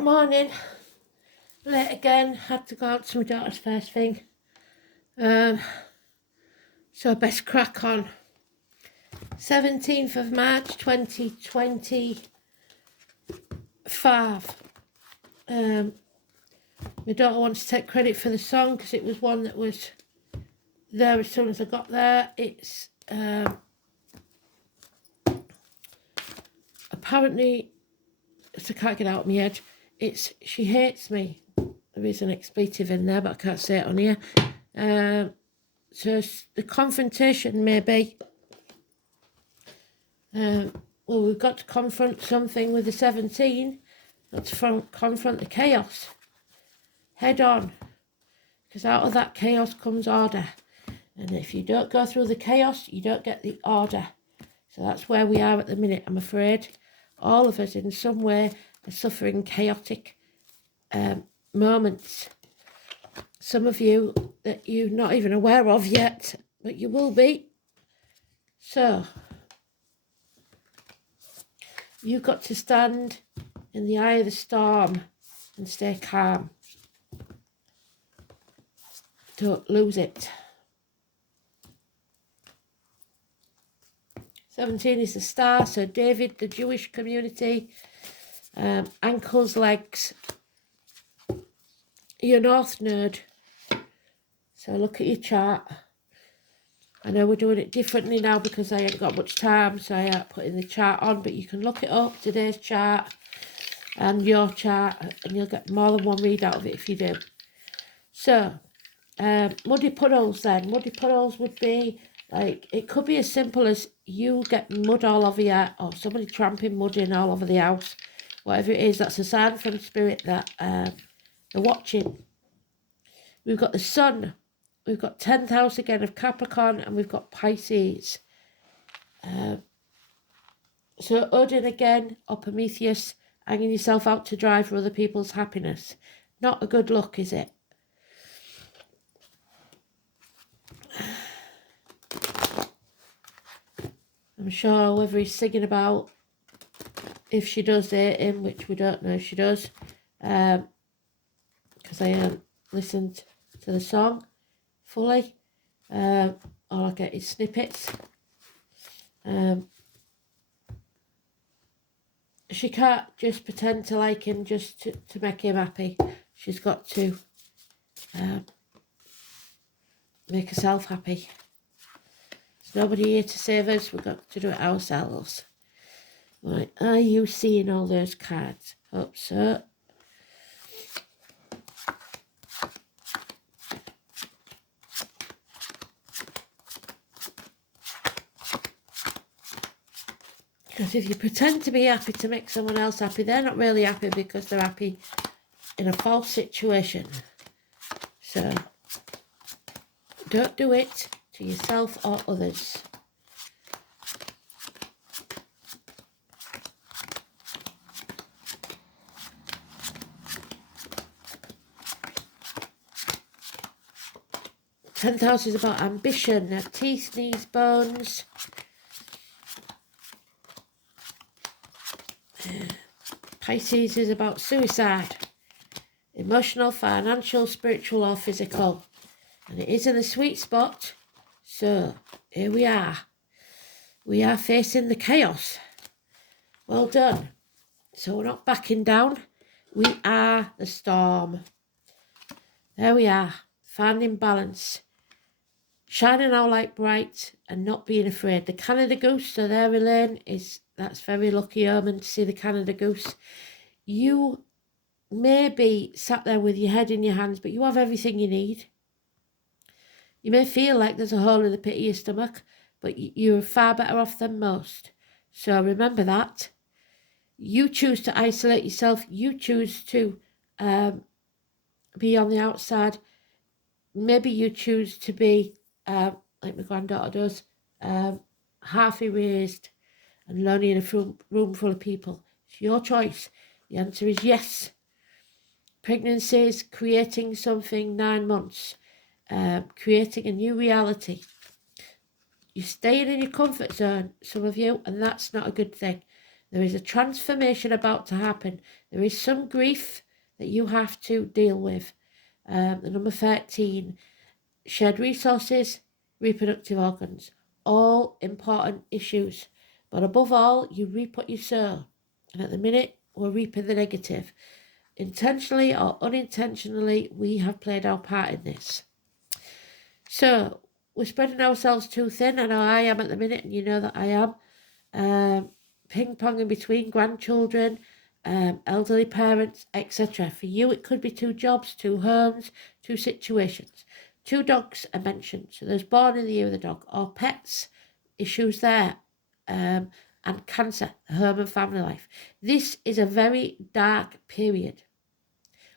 Morning. Late again. Had to go out to my daughter's first thing. So best crack on. 17th of March 2025. My daughter wants to take credit for the song because it was one that was there as soon as I got there. It's apparently, I can't get out of my head. It's She Hates Me. There is an expletive in there, but I can't say it on here. So the confrontation may be, well, we've got to confront something with the 17. Got to confront the chaos head on, because out of that chaos comes order. And if you don't go through the chaos, you don't get the order. So that's where we are at the minute, I'm afraid. All of us in some way are suffering chaotic moments. Some of you that you're not even aware of yet, but you will be. So you've got to stand in the eye of the storm and stay calm. Don't lose it. 17 is the star, so David, the Jewish community, ankles, legs, your North node. So look at your chart. I know we're doing it differently now because I ain't got much time, so I ain't putting the chart on, but you can look it up, today's chart and your chart, and you'll get more than one read out of it if you do. So, muddy puddles then. Muddy puddles would be, like, it could be as simple as you get mud all over you, or somebody tramping mud in all over the house. Whatever it is, that's a sign from spirit that they're watching. We've got the sun. We've got 10th house again of Capricorn, and we've got Pisces. So Odin again, or Prometheus, hanging yourself out to dry for other people's happiness. Not a good look, is it? I'm sure whoever he's singing about, if she does hate him, which we don't know if she does, because I haven't listened to the song fully. All I get is snippets. She can't just pretend to like him just to make him happy. She's got to make herself happy. There's nobody here to save us. We've got to do it ourselves. Right, are you seeing all those cards? Hope so. Because if you pretend to be happy to make someone else happy, they're not really happy because they're happy in a false situation. So don't do it to yourself or others. Tenth house is about ambition, their teeth, knees, bones. Pisces is about suicide, emotional, financial, spiritual or physical. And it is in the sweet spot. So here we are. We are facing the chaos. Well done. So we're not backing down. We are the storm. There we are. Finding balance. Shining our light bright and not being afraid. The Canada goose, so there, Elaine, that's very lucky omen to see the Canada goose. You may be sat there with your head in your hands, but you have everything you need. You may feel like there's a hole in the pit of your stomach, but you're far better off than most. So remember that. You choose to isolate yourself. You choose to be on the outside. Maybe you choose to be, like my granddaughter does, half erased and lonely in a room full of people. It's your choice. The answer is yes. Pregnancy is creating something 9 months, creating a new reality. You're staying in your comfort zone, some of you, and that's not a good thing. There is a transformation about to happen. There is some grief that you have to deal with. The number 13, shared resources, reproductive organs, all important issues. But above all, you reap what you sow. And at the minute, we're reaping the negative. Intentionally or unintentionally, we have played our part in this. So, we're spreading ourselves too thin. I know I am at the minute, and you know that I am. Ping-ponging between grandchildren, elderly parents, etc. For you, it could be 2 jobs, 2 homes, 2 situations. 2 dogs are mentioned. So there's born in the year of the dog, or pets, issues there, and cancer, home and family life. This is a very dark period.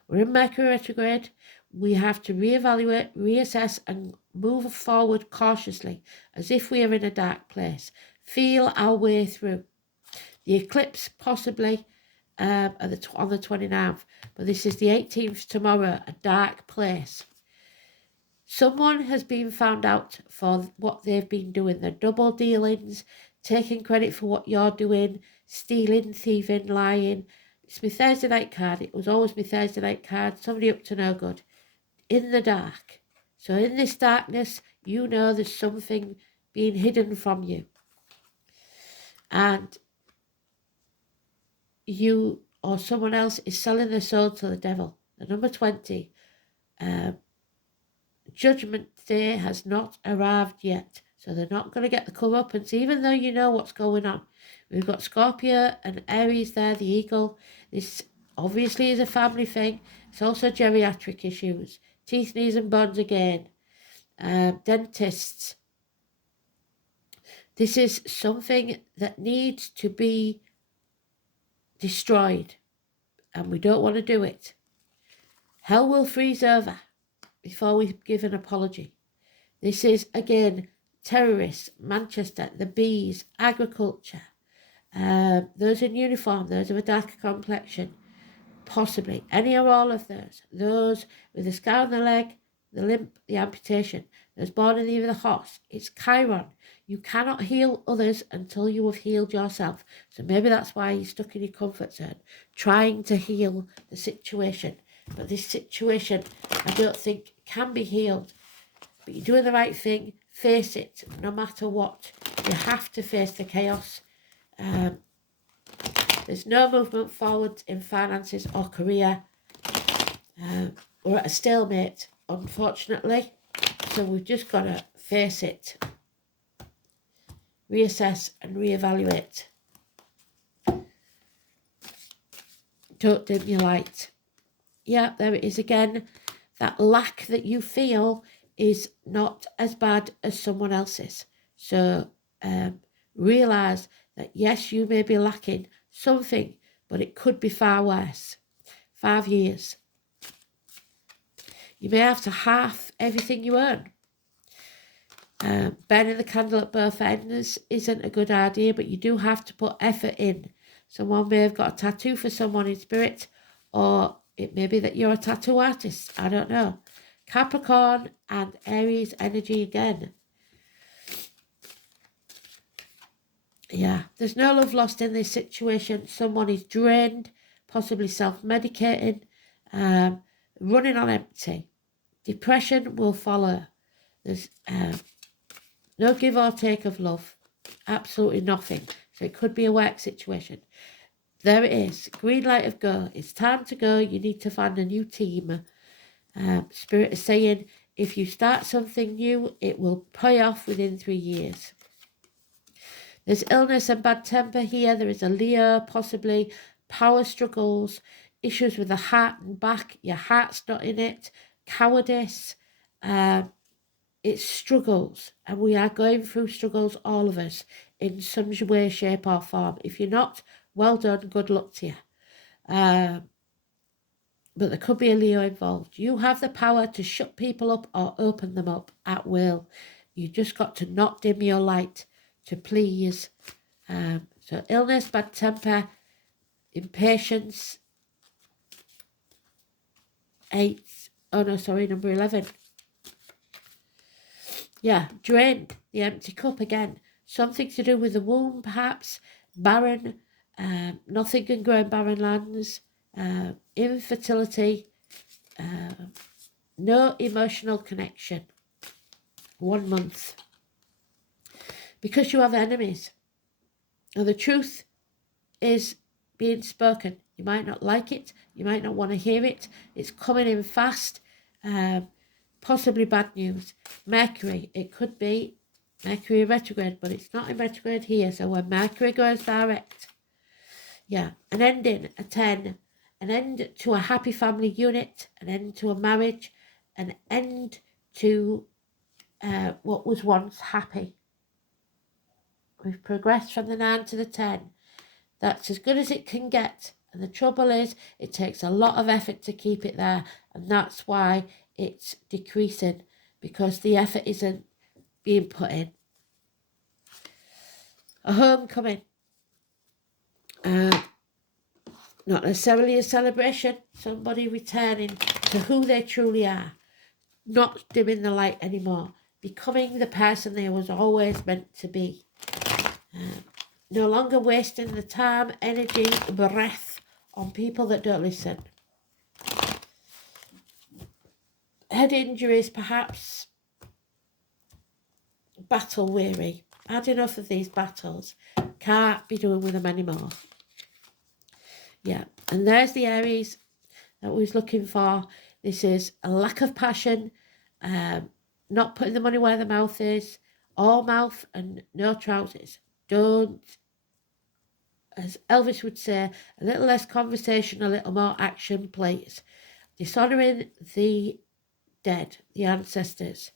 We're in Mercury retrograde. We have to reevaluate, reassess, and move forward cautiously, as if we are in a dark place. Feel our way through. The eclipse possibly on the 29th, but this is the 18th tomorrow, a dark place. Someone has been found out for what they've been doing. They're double dealings, taking credit for what you're doing, stealing, thieving, lying. It's my Thursday night card. It was always my Thursday night card. Somebody up to no good. In the dark. So in this darkness, you know there's something being hidden from you. And you or someone else is selling their soul to the devil. The number 20, Judgment Day has not arrived yet. So they're not going to get the comeuppance, even though you know what's going on. We've got Scorpio and Aries there, the eagle. This obviously is a family thing. It's also geriatric issues. Teeth, knees and bones again. Dentists. This is something that needs to be destroyed, and we don't want to do it. Hell will freeze over before we give an apology. This is, again, terrorists, Manchester, the bees, agriculture, those in uniform, those of a darker complexion, possibly any or all of those with a scar on the leg, the limp, the amputation, those born in the year of the horse. It's Chiron. You cannot heal others until you have healed yourself. So maybe that's why you're stuck in your comfort zone, trying to heal the situation. But this situation, I don't think, can be healed. But you're doing the right thing. Face it, no matter what. You have to face the chaos. There's no movement forward in finances or career. We're at a stalemate, unfortunately. So we've just got to face it. Reassess and reevaluate. Don't dim your light. Yeah, there it is again. That lack that you feel is not as bad as someone else's. So realise that yes, you may be lacking something, but it could be far worse. 5 years. You may have to half everything you earn. Burning the candle at both ends isn't a good idea, but you do have to put effort in. Someone may have got a tattoo for someone in spirit, or it may be that you're a tattoo artist. I don't know. Capricorn and Aries energy again. Yeah, there's no love lost in this situation. Someone is drained, possibly self-medicating, running on empty. Depression will follow. There's no give or take of love. Absolutely nothing. So it could be a work situation. There it is. Green light of go. It's time to go. You need to find a new team. Spirit is saying, if you start something new, it will pay off within 3 years. There's illness and bad temper here. There is a Leo, possibly power struggles, issues with the heart and back. Your heart's not in it. Cowardice. It's struggles. And we are going through struggles, all of us, in some way, shape or form. If you're not, well done. Good luck to you. But there could be a Leo involved. You have the power to shut people up or open them up at will. You just got to not dim your light to please. So illness, bad temper, impatience. Number 11. Yeah, drained, the empty cup again. Something to do with the womb, perhaps. Barren, Nothing can grow in barren lands. Infertility. No emotional connection. 1 month. Because you have enemies. And the truth is being spoken. You might not like it. You might not want to hear it. It's coming in fast. Possibly bad news. Mercury. It could be Mercury retrograde, but it's not in retrograde here. So when Mercury goes direct, yeah, an ending, a 10, an end to a happy family unit, an end to a marriage, an end to what was once happy. We've progressed from the 9 to the 10. That's as good as it can get. And the trouble is, it takes a lot of effort to keep it there. And that's why it's decreasing, because the effort isn't being put in. A homecoming. Not necessarily a celebration. Somebody returning to who they truly are. Not dimming the light anymore. Becoming the person they was always meant to be. No longer wasting the time, energy, breath on people that don't listen. Head injuries, perhaps. Battle weary. Had enough of these battles. Can't be doing with them anymore. Yeah, and there's the Aries that we was looking for. This is a lack of passion, not putting the money where the mouth is, all mouth and no trousers. Don't, as Elvis would say, a little less conversation, a little more action, please. Dishonouring the dead, the ancestors.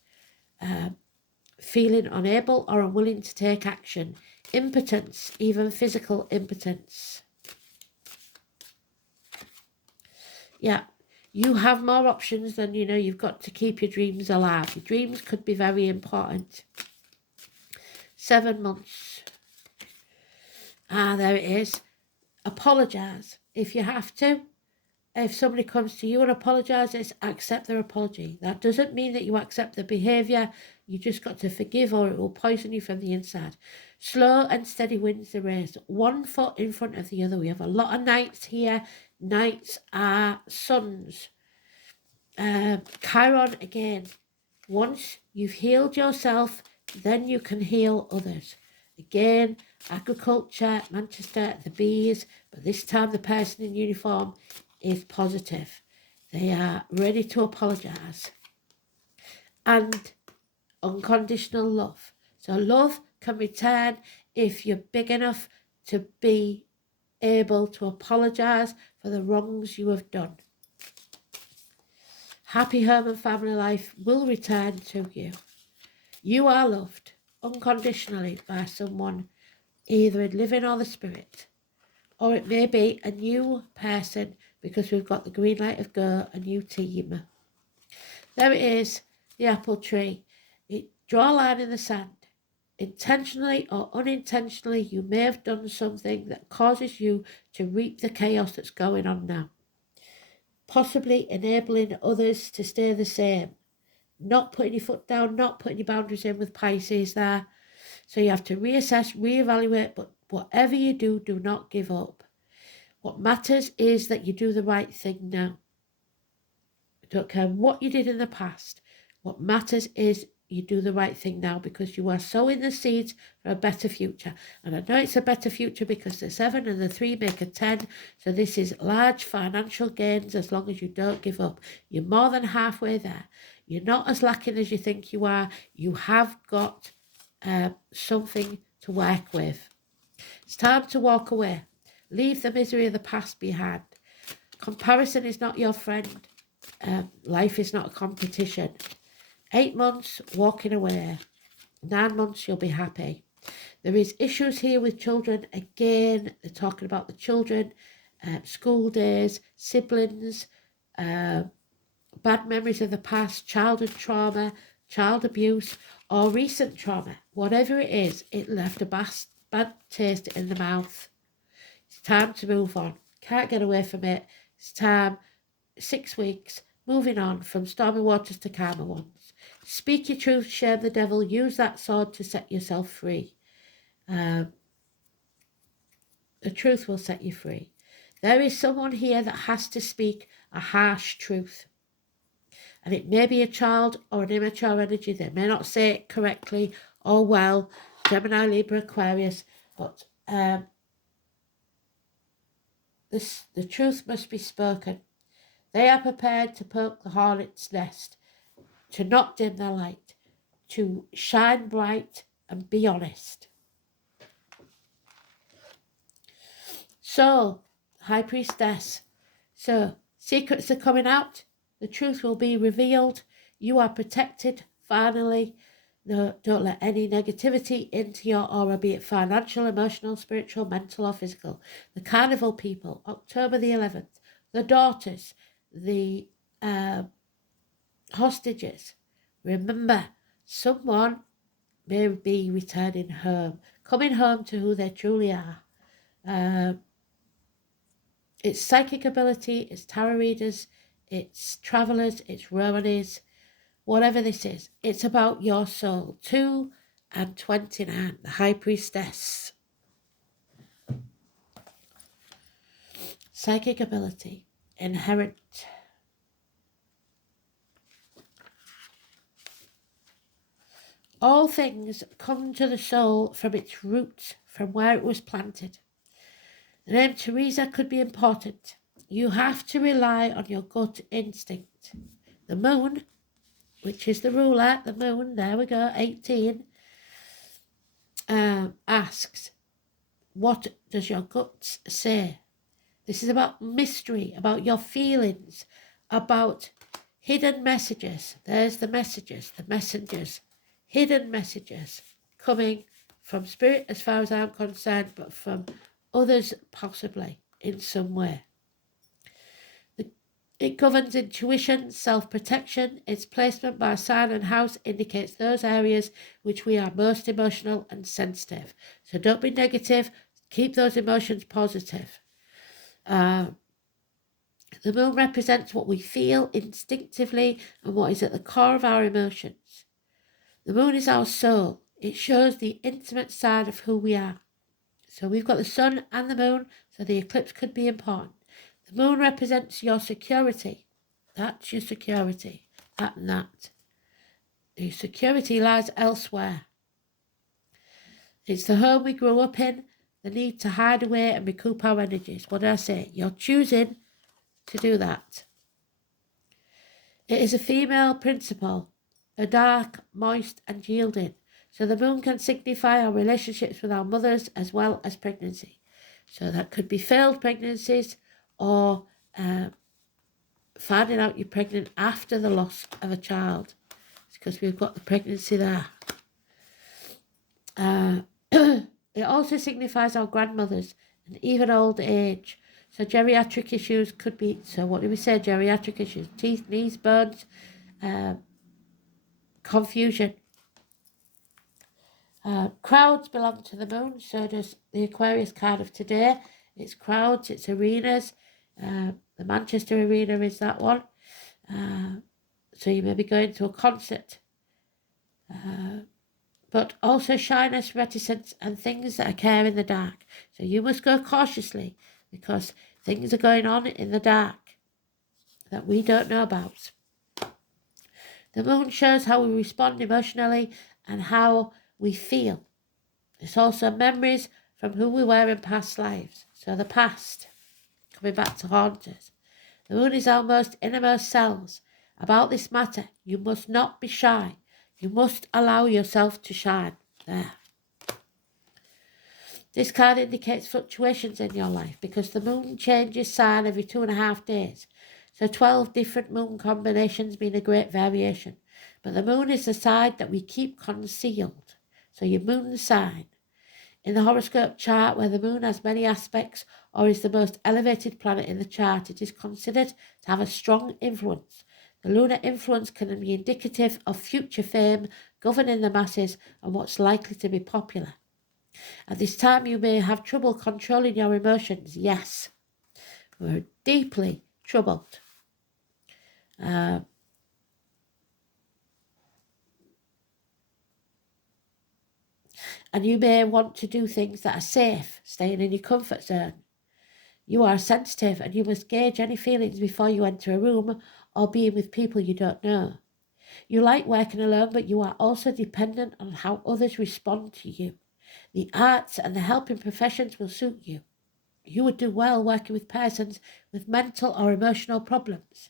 Feeling unable or unwilling to take action. Impotence, even physical impotence. Yeah, you have more options than you know. You've got to keep your dreams alive. Your dreams could be very important. 7 months. There it is. Apologise if you have to. If somebody comes to you and apologises, accept their apology. That doesn't mean that you accept the behaviour. You just got to forgive, or it will poison you from the inside. Slow and steady wins the race. 1 foot in front of the other. We have a lot of knights here. Knights are suns. Chiron again. Once you've healed yourself, then you can heal others. Again, agriculture, Manchester, the bees, but this time the person in uniform is positive. They are ready to apologise. And unconditional love. So love can return if you're big enough to be able to apologise for the wrongs you have done. Happy home and family life will return to you. You are loved unconditionally by someone, either in living or the spirit. Or it may be a new person, because we've got the green light of go, a new team. There it is, the apple tree. Draw a line in the sand. Intentionally or unintentionally, you may have done something that causes you to reap the chaos that's going on now. Possibly enabling others to stay the same. Not putting your foot down, not putting your boundaries in with Pisces there. So you have to reassess, reevaluate, but whatever you do, do not give up. What matters is that you do the right thing now. I don't care what you did in the past. What matters is you do the right thing now, because you are sowing the seeds for a better future. And I know it's a better future because the 7 and the 3 make a 10. So this is large financial gains as long as you don't give up. You're more than halfway there. You're not as lacking as you think you are. You have got something to work with. It's time to walk away. Leave the misery of the past behind. Comparison is not your friend. Life is not a competition. 8 months, walking away. 9 months, you'll be happy. There is issues here with children. Again, they're talking about the children, school days, siblings, bad memories of the past, childhood trauma, child abuse, or recent trauma. Whatever it is, it left a bad taste in the mouth. It's time to move on. Can't get away from it. It's time. 6 weeks. Moving on from stormy waters to calmer ones. Speak your truth, shame the devil, use that sword to set yourself free. The truth will set you free. There is someone here that has to speak a harsh truth. And it may be a child or an immature energy. They may not say it correctly or well. Gemini, Libra, Aquarius. But the truth must be spoken. They are prepared to poke the hornet's nest, to not dim their light, to shine bright and be honest. So, High Priestess, so secrets are coming out. The truth will be revealed. You are protected, finally. No, don't let any negativity into your aura, be it financial, emotional, spiritual, mental or physical. The Carnival people, October the 11th. The daughters, the hostages. Remember, someone may be returning home, coming home to who they truly are. It's psychic ability, it's tarot readers, it's travellers, it's Romanis, whatever this is. It's about your soul. 2 and 29, the High Priestess. Psychic ability, inherent. All things come to the soul from its roots, from where it was planted. The name Teresa could be important. You have to rely on your gut instinct. The moon, which is the ruler, the moon, there we go, 18, asks, what does your gut say? This is about mystery, about your feelings, about hidden messages. There's the messages, the messengers, hidden messages coming from spirit as far as I'm concerned, but from others possibly in some way. It governs intuition, self-protection. Its placement by sign and house indicates those areas which we are most emotional and sensitive. So don't be negative. Keep those emotions positive. The moon represents what we feel instinctively and what is at the core of our emotions. The moon is our soul. It shows the intimate side of who we are. So we've got the sun and the moon, so the eclipse could be important. The moon represents your security. That's your security. That and that. Your security lies elsewhere. It's the home we grew up in, the need to hide away and recoup our energies. What did I say? You're choosing to do that. It is a female principle, a dark, moist and yielding. So the moon can signify our relationships with our mothers as well as pregnancy. So that could be failed pregnancies or finding out you're pregnant after the loss of a child. It's because we've got the pregnancy there. It also signifies our grandmothers and even old age. So geriatric issues could be, so what do we say? Geriatric issues, teeth, knees, bones, confusion. Crowds belong to the moon, so does the Aquarius card of today. It's crowds, it's arenas. The Manchester Arena is that one. So you may be going to a concert. But also shyness, reticence, and things that occur in the dark. So you must go cautiously because things are going on in the dark that we don't know about. The moon shows how we respond emotionally and how we feel. It's also memories from who we were in past lives. So the past, coming back to haunt us. The moon is our most innermost selves. About this matter, you must not be shy. You must allow yourself to shine. There. This card indicates fluctuations in your life because the moon changes sign every 2.5 days. So 12 different moon combinations mean a great variation. But the moon is the side that we keep concealed. So your moon sign. In the horoscope chart where the moon has many aspects or is the most elevated planet in the chart, it is considered to have a strong influence. The lunar influence can be indicative of future fame, governing the masses and what's likely to be popular. At this time you may have trouble controlling your emotions. Yes, we're deeply troubled. And you may want to do things that are safe, staying in your comfort zone. You are sensitive and you must gauge any feelings before you enter a room or being with people you don't know. You like working alone, but you are also dependent on how others respond to you. The arts and the helping professions will suit you. You would do well working with persons with mental or emotional problems,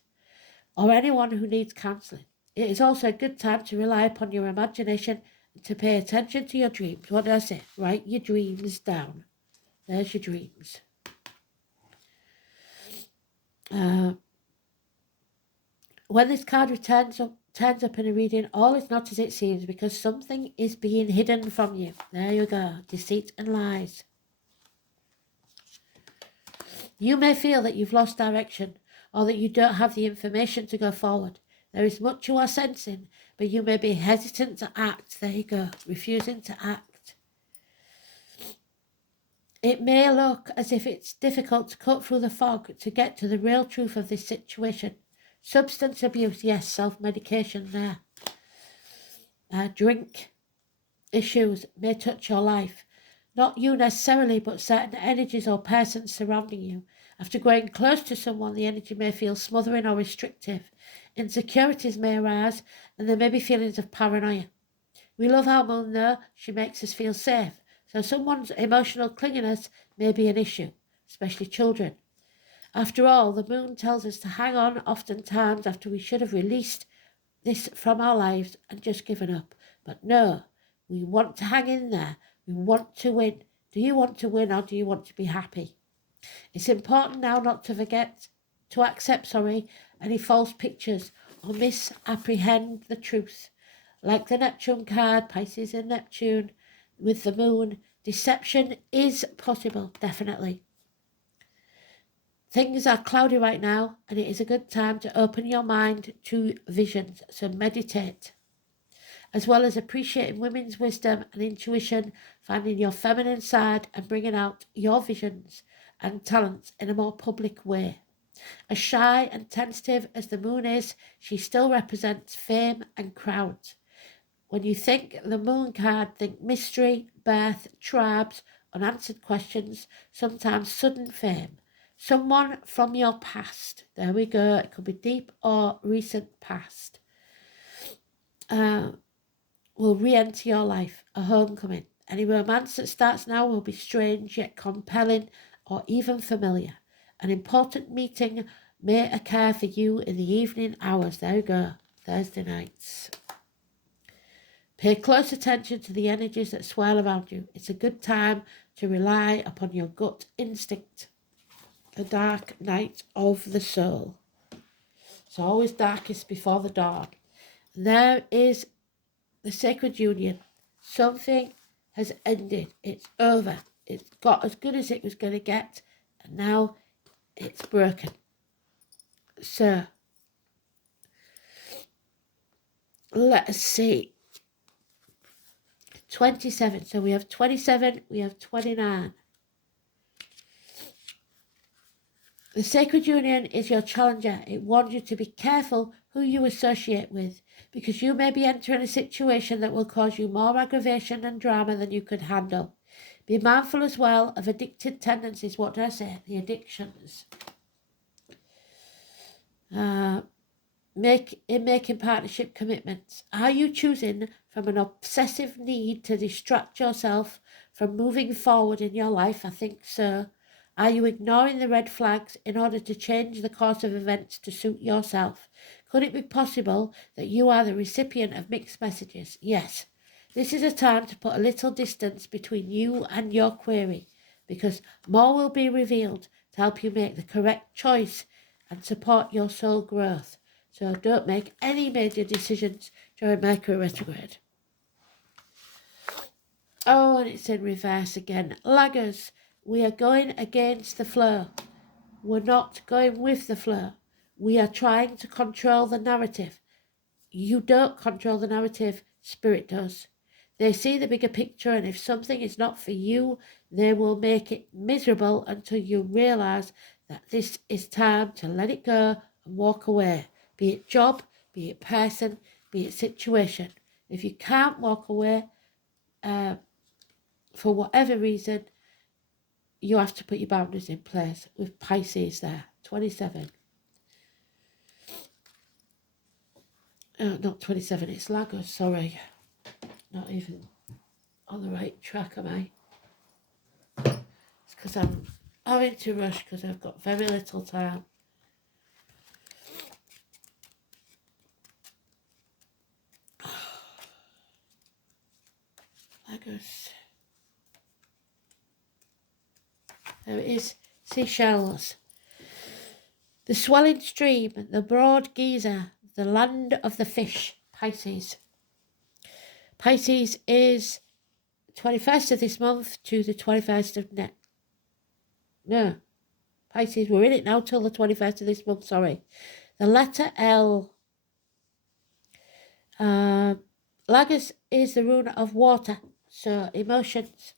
or anyone who needs counselling. It is also a good time to rely upon your imagination and to pay attention to your dreams. What did I say? Write your dreams down. There's your dreams. When this card turns up in a reading, all is not as it seems because something is being hidden from you. There you go. Deceit and lies. You may feel that you've lost direction or that you don't have the information to go forward. There is much you are sensing, but you may be hesitant to act. There you go. Refusing to act. It may look as if it's difficult to cut through the fog to get to the real truth of this situation. Substance abuse, yes, self-medication there. Drink issues may touch your life. Not you necessarily, but certain energies or persons surrounding you. After going close to someone, the energy may feel smothering or restrictive. Insecurities may arise, and there may be feelings of paranoia. We love our moon, though. She makes us feel safe. So someone's emotional clinginess may be an issue, especially children. After all, the moon tells us to hang on oftentimes after we should have released this from our lives and just given up. But no, we want to hang in there. We want to win. Do you want to win or do you want to be happy? It's important now not to accept any false pictures or misapprehend the truth. Like the Neptune card, Pisces and Neptune with the moon, deception is possible, definitely. Things are cloudy right now, and it is a good time to open your mind to visions, so meditate. As well as appreciating women's wisdom and intuition, finding your feminine side and bringing out your visions and talents in a more public way. As shy and tentative as the moon is, she still represents fame and crowds. When you think the moon card, think mystery, birth, tribes, unanswered questions, sometimes sudden fame. Someone from your past. There we go. It could be deep or recent past. Will re-enter your life. A homecoming. Any romance that starts now will be strange yet compelling or even familiar. An important meeting may occur for you in the evening hours. There we go. Thursday nights. Pay close attention to the energies that swirl around you. It's a good time to rely upon your gut instinct. A dark night of the soul. It's always darkest before the dawn. There is the sacred union. Something has ended. It's over. It's got as good as it was going to get. And now it's broken. So, let us see. 27. So we have 27. We have 29. The sacred union is your challenger. It warns you to be careful who you associate with, because you may be entering a situation that will cause you more aggravation and drama than you could handle. Be mindful as well of addicted tendencies. What did I say? The addictions. Making partnership commitments. Are you choosing from an obsessive need to distract yourself from moving forward in your life? I think so. Are you ignoring the red flags in order to change the course of events to suit yourself? Could it be possible that you are the recipient of mixed messages? Yes. This is a time to put a little distance between you and your query, because more will be revealed to help you make the correct choice and support your soul growth. So don't make any major decisions during Mercury retrograde. Oh, and it's in reverse again. Laggers. We are going against the flow. We're not going with the flow. We are trying to control the narrative. You don't control the narrative. Spirit does. They see the bigger picture, and if something is not for you, they will make it miserable until you realise that this is time to let it go and walk away. Be it job, be it person, be it situation. If you can't walk away, for whatever reason, you have to put your boundaries in place with Pisces there, 27. Not 27, it's Lagos, sorry. Not even on the right track, am I? It's because I'm having to rush because I've got very little time. Lagos. There it is, Seychelles. The swelling stream, the broad geyser, the land of the fish, Pisces. Pisces is 21st of this month to the 21st of Pisces, we're in it now till the 21st of this month, sorry. The letter L. Lagos is the rune of water, so emotions.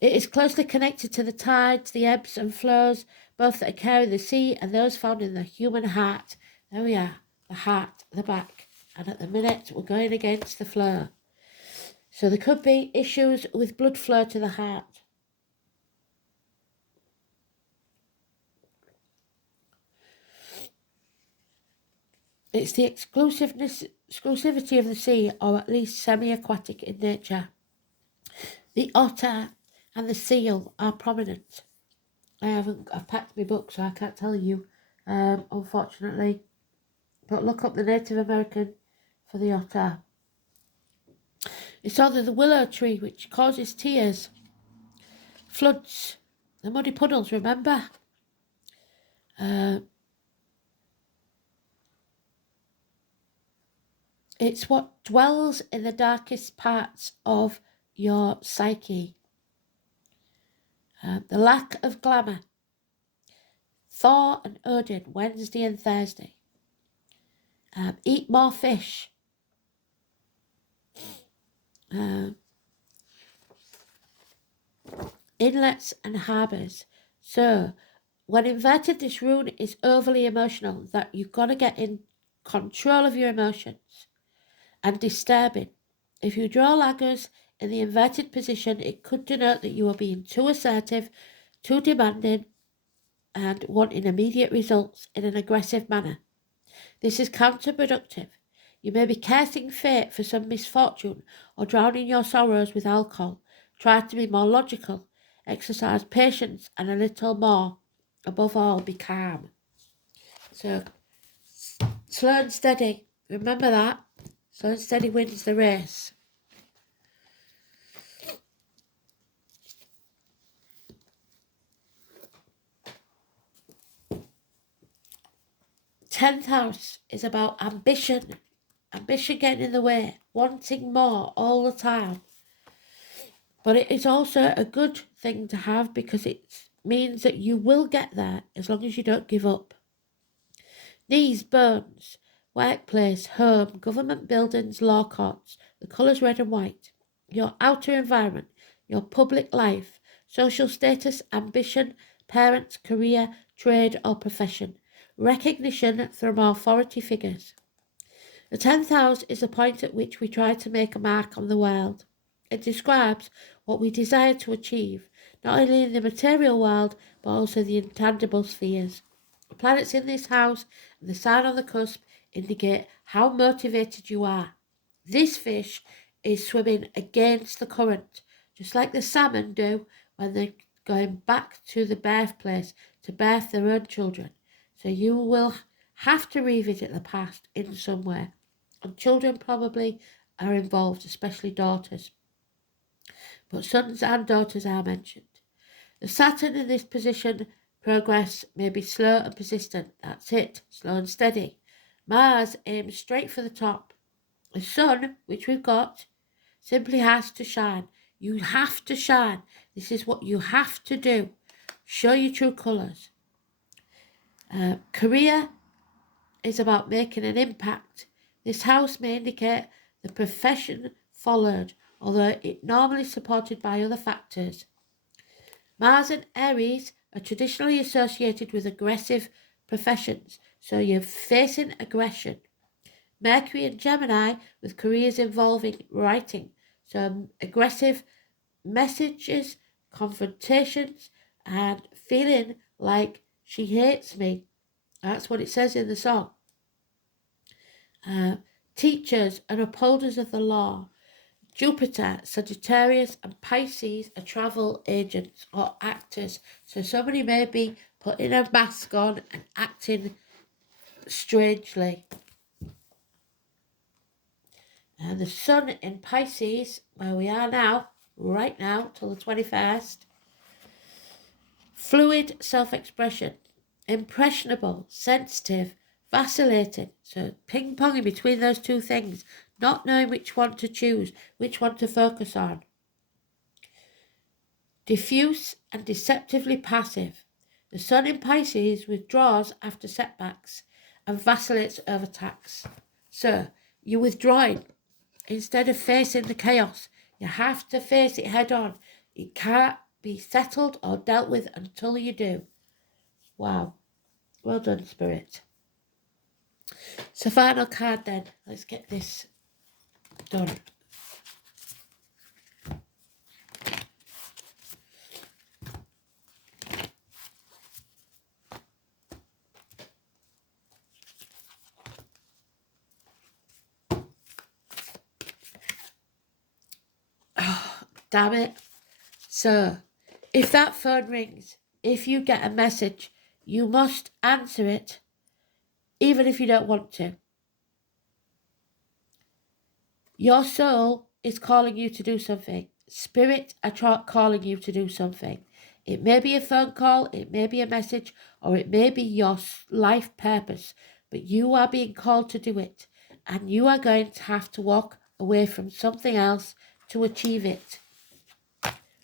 It is closely connected to the tides, the ebbs and flows, both that occur in the sea and those found in the human heart. There we are, the heart, the back. And at the minute, we're going against the flow. So there could be issues with blood flow to the heart. It's the exclusivity of the sea, or at least semi-aquatic in nature. The otter and the seal are prominent. I've packed my book, so I can't tell you, unfortunately. But look up the Native American for the otter. It's either the willow tree, which causes tears, floods, the muddy puddles, remember? It's what dwells in the darkest parts of your psyche. The lack of glamour. Thor and Odin, Wednesday and Thursday. Eat more fish. Inlets and harbours. So, when inverted, this rune is overly emotional, that you've got to get in control of your emotions, and disturbing. If you draw Lagos in the inverted position, it could denote that you are being too assertive, too demanding, and wanting immediate results in an aggressive manner. This is counterproductive. You may be cursing fate for some misfortune or drowning your sorrows with alcohol. Try to be more logical. Exercise patience and a little more. Above all, be calm. So, slow and steady. Remember that. Slow and steady wins the race. Tenth house is about ambition. Ambition getting in the way. Wanting more all the time. But it is also a good thing to have, because it means that you will get there as long as you don't give up. Knees, bones, workplace, home, government buildings, law courts, the colours red and white, your outer environment, your public life, social status, ambition, parents, career, trade or profession, recognition from authority figures. The 10th house is the point at which we try to make a mark on the world. It describes what we desire to achieve, not only in the material world, but also the intangible spheres. The planets in this house and the sign on the cusp indicate how motivated you are. This fish is swimming against the current, just like the salmon do when they're going back to the birthplace to birth their own children. So you will have to revisit the past in some way. And children probably are involved, especially daughters. But sons and daughters are mentioned. The Saturn in this position, progress may be slow and persistent. That's it, slow and steady. Mars aims straight for the top. The Sun, which we've got, simply has to shine. You have to shine. This is what you have to do. Show your true colours. Career is about making an impact. This house may indicate the profession followed, although it normally is supported by other factors. Mars and Aries are traditionally associated with aggressive professions, so you're facing aggression. Mercury and Gemini with careers involving writing, so aggressive messages, confrontations, and feeling like she hates me. That's what it says in the song. Teachers and upholders of the law. Jupiter, Sagittarius, and Pisces are travel agents or actors. So somebody may be putting a mask on and acting strangely. And the sun in Pisces, where we are now, right now, till the 21st. Fluid self-expression. Impressionable, sensitive, vacillating. So ping-ponging between those two things. Not knowing which one to choose, which one to focus on. Diffuse and deceptively passive. The sun in Pisces withdraws after setbacks and vacillates over attacks. So you're withdrawing instead of facing the chaos. You have to face it head on. It can't be settled or dealt with until you do. Wow. Well done, Spirit. So final card then. Let's get this done. Oh, damn it. So, if that phone rings, if you get a message, you must answer it, even if you don't want to. Your soul is calling you to do something. Spirit are calling you to do something. It may be a phone call, it may be a message, or it may be your life purpose, but you are being called to do it, and you are going to have to walk away from something else to achieve it.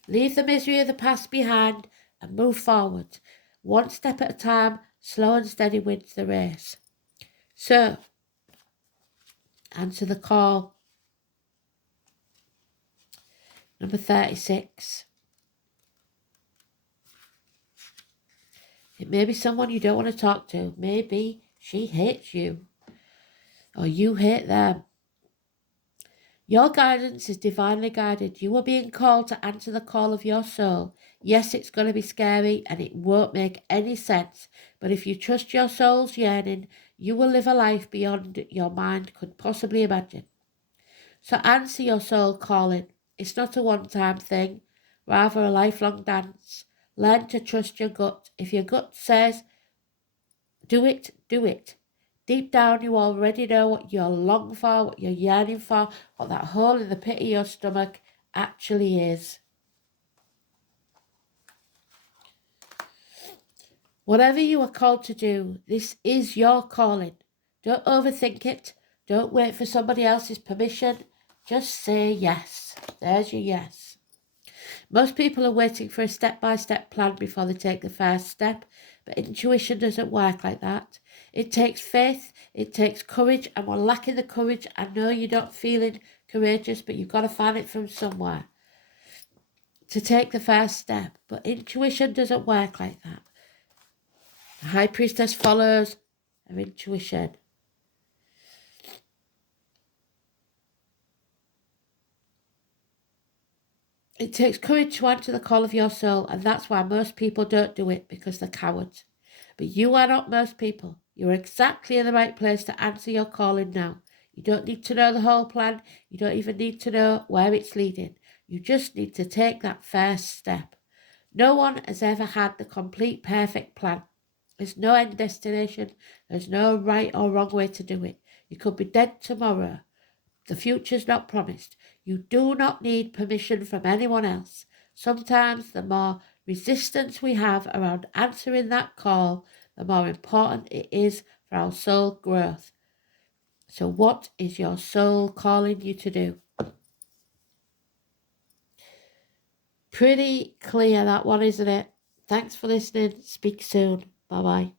Leave the misery of the past behind and move forward. One step at a time, slow and steady wins the race. So, answer the call. Number 36. It may be someone you don't want to talk to. Maybe she hates you or you hate them. Your guidance is divinely guided. You are being called to answer the call of your soul. Yes, it's going to be scary and it won't make any sense. But if you trust your soul's yearning, you will live a life beyond your mind could possibly imagine. So answer your soul calling. It's not a one-time thing, rather a lifelong dance. Learn to trust your gut. If your gut says, do it, do it. Deep down, you already know what you're longing for, what you're yearning for, what that hole in the pit of your stomach actually is. Whatever you are called to do, this is your calling. Don't overthink it. Don't wait for somebody else's permission. Just say yes. There's your yes. Most people are waiting for a step-by-step plan before they take the first step, but intuition doesn't work like that. It takes faith, it takes courage, and we're lacking the courage. I know you're not feeling courageous, but you've got to find it from somewhere to take the first step. But intuition doesn't work like that. The High Priestess follows her intuition. It takes courage to answer the call of your soul, and that's why most people don't do it, because they're cowards. But you are not most people. You're exactly in the right place to answer your calling now. You don't need to know the whole plan. You don't even need to know where it's leading. You just need to take that first step. No one has ever had the complete perfect plan. There's no end destination. There's no right or wrong way to do it. You could be dead tomorrow. The future's not promised. You do not need permission from anyone else. Sometimes the more resistance we have around answering that call, the more important it is for our soul growth. So what is your soul calling you to do? Pretty clear, that one, isn't it? Thanks for listening. Speak soon. Bye-bye.